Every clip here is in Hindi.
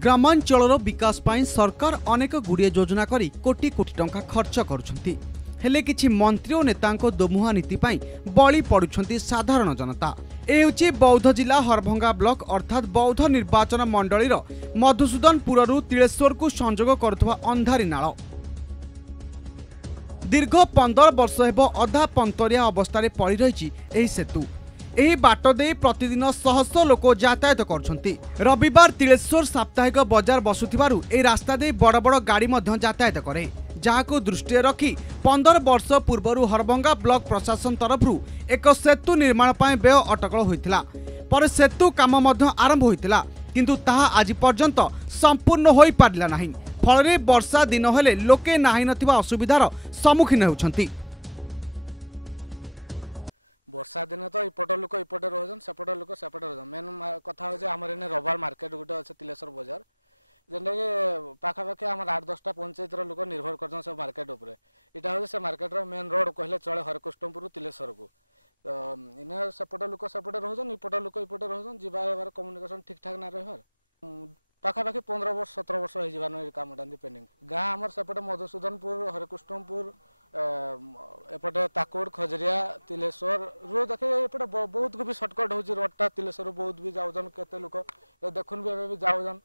ग्रामांचल विकास पाई सरकार अनेक गुड़िए योजना करी कोटी कोटी टंका खर्च करुछंती हेले किछि मंत्री और नेता दोमुहा नीति पाई बळी पड़ुछंती साधारण जनता। ए होछि बौद्ध जिला हरभंगा ब्लॉक अर्थात बौद्ध निर्वाचन मंडलीर मधुसूदनपुरु तिलेश्वर को संजोग करुवा अंधारी नाळ। दीर्घ 15 वर्ष हेब अधा पंतरिया अवस्था पड़ी रही एही सेतु। एही बाट दे प्रतिदिन शह शह लोक यातायात करछंती। रविवार तिलेश्वर साप्ताहिक बजार बसुथिबारु ए रास्ता दे बड़ बड़ गाड़ी मध्य यातायात करे, जहाको दृष्टि रखी 15 वर्ष पूर्व हरभंगा ब्लॉक प्रशासन तरफरु एक सेतु निर्माण पाए व्यय अटकल होइतिला। पर सेतु काम मध्य आरंभ होइतिला, किंतु ताहा आज पर्यंत संपूर्ण होई पारिला नाही। फलरे वर्षा दिन हेले लोके नाही नथिबा असुविधार सम्मुखीन होउछंती। वर्षा दिन तो इपट लोक इपटे रोजन सेपट लोक सेपटे रोजन। मेन कथा हो आमर इन रविवार मार्केट गोटे अच्छे तिलेश्वर बजार जेनटा कि पाखापाखि आम 8-10टा पंचायत लोक निर्भर कर सब मार्केट उपरे। इटा हूँ से मार्केट मेन रोड कहले चले हरकुष्टमपुर तिलेश्वर को। तो इन सेपट लोक सेपटे रोजन इपट लोक इपटे रोजन जाबार कम्युनिकेशन ठीक ठाक ना रही पाखापाखि 15-17 वर्ष हो काम पेंडिंग। गाँ आमर सेपटे मधुसूदनपुर हरकुष्टमपुर एपटे ताकोड़ खजरिया तिलेश्वर रो देखे एपटे बहुत भी सर्टकट हो रोडटा तिलेश्वर बहुत भी जाऊन केते लोक देखुन भी भी जाऊन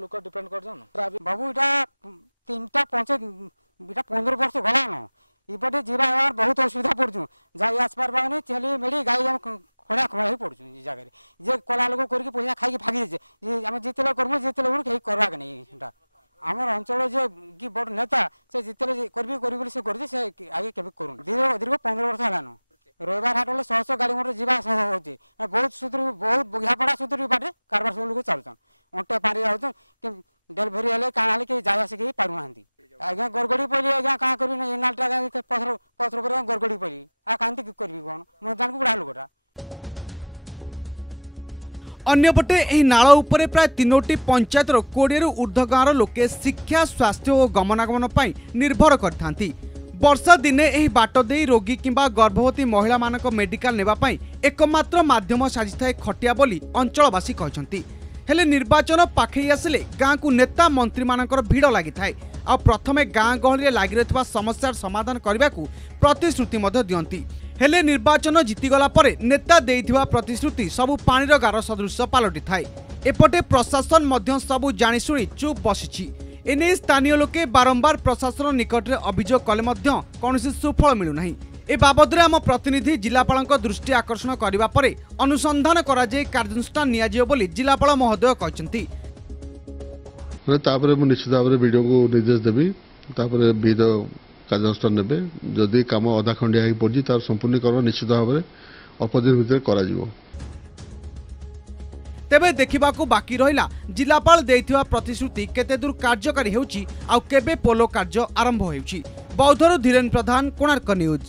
लोक डिपेंड कर बाबू इटा 3टा पंचायत इटा 15 वर्ष गला न इपटे जीवा बहुत असुविधा पड़छु जाई आसपार बाने चली मेडी गाई खड़ा खड़ा ही पड़छु ई जगह जे कला लोक करके पैसा खाई के भागी जे हम जितले करमु जितले कहीं करवा के नहीं एटा आमर अंचल जे कि बड़ नेता से जितले करबी से कर से आगे केबे करू दीर्घ 15 वर्ष हलान रविवार हाट वाले 100 गाड़ी मोटर जीवा होची बहुत सुधरी बहुत बगिया पड़ा सुधरी बाटे कारबार सब लोग चलछन ओटे पारी आउछन कि डेलिवरी हेले काना ले के जाया से के पारु नांती आगे गरगड़ी पली आगे का करबी न एनालटा के पथर पथर कर गरगड़ी पली आ कांती की करबी कोन मैदान को बुढ़ा लोकटा। अन्यपटे एही नाळ उपरे प्राय 3टी पंचायतर 20 ऊर्ध्व गाँवर लोके शिक्षा स्वास्थ्य और गमनागमन पाई निर्भर करथांती। वर्षा दिने एही बाट दे रोगी किंबा गर्भवती महिला मानक मेडिकल नेबा पाई एकमात्र माध्यम साजिथाए खटिया बोली अंचलवासी कहछंती। हेले निर्वाचन पाखई आसिले गाँ को नेता मंत्री मानकर भीड़ लागि थाए आ प्रथमे गाँ गहली लागि रहितबा समस्यार समाधान करबाकू प्रतिश्रुति मध्य दियंती। हेले निर्वाचन जीतीगला परे नेता देइथिबा प्रतिश्रुति सबु पानीर गार सदृश पालटि थाए। एपटे प्रशासन मध्य सबु जानिशुणी चुप बसिछि। एने स्थानीय लोके बारंबार प्रशासन निकट में अभियोग कले मध्य कौनसी सुफल मिलु नहीं। ए बाबद आम प्रतिनिधि जिलापाल दृष्टि आकर्षण करने पर अनुसंधान कराई कार्यानुष्ठान नियाजियो बोली जिलापाल महोदय कहते। निश्चित भाव में वीडियो को निर्देश देवी विध कार्यानुष्ठान ने जदि कम अधा खंडिया पड़ी तार संपूर्णीकरण निश्चित भाव में अल्प दिन भर कर तेबे देखिबाकू बाकी रहिला जिलापाल देइथिबा प्रतिश्रुति केते दूर कार्यकारी हेउची आ केबे पोलो कार्य आरंभ हेउची। बौद्धर धीरेन्द्र प्रधान, कोणार्क न्यूज।